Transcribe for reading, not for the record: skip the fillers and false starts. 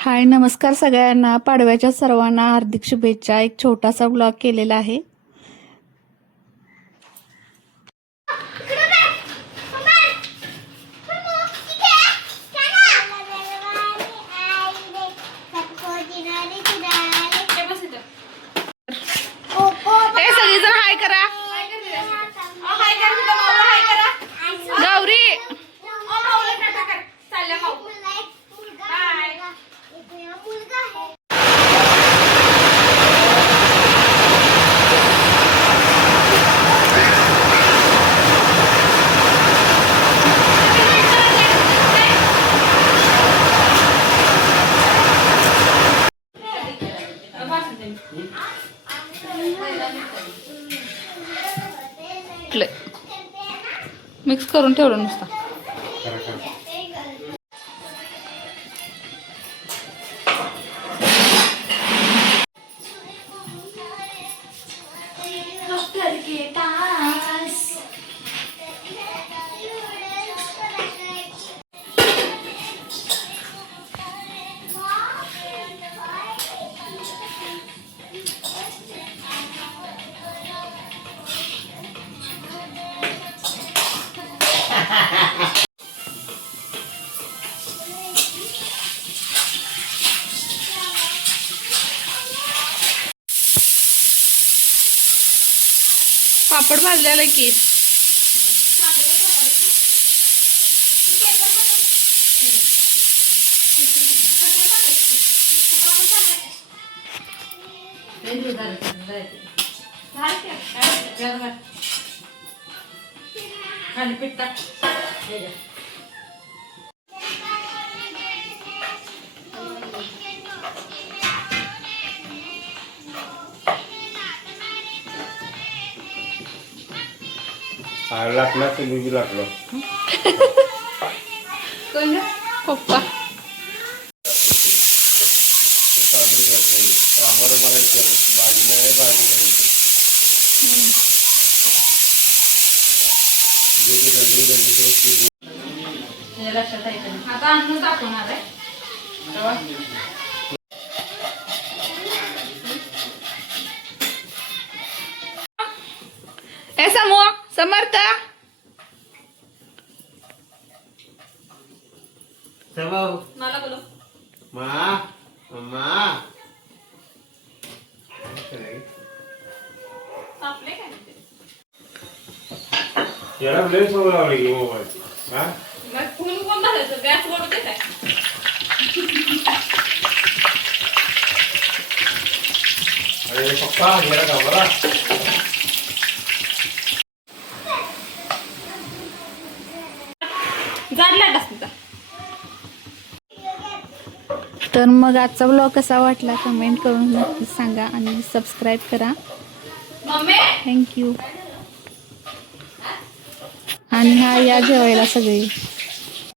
हाय नमस्कार सगळ्यांना. पाडव्याच्या सर्वांना हार्दिक शुभेच्छा. एक छोटासा ब्लॉग केलेला आहे. सगळीजण हाय करा. गौरी मिक्स करून ठेवलं नुसतं. पापड भाजलेला की खाली पीठ टाक. लागला तुम्ही लागलो पप्पा लक्षात आहे. आता अन्न दाखवणार आहे. ऐसा मो समर्थ मला बोलो आपले काय याला लय सवय लागली मोबाईलची. फोन कोण धरायचं गॅस वरती काय अरे पप्पा गेला का बरा. जाडला टाकता. तर मग आजचा ब्लॉग कसा वाटला कमेंट करून नक्की सांगा आणि सबस्क्राईब करा. Mummy thank you. आणि हा या जेवायला सगळी.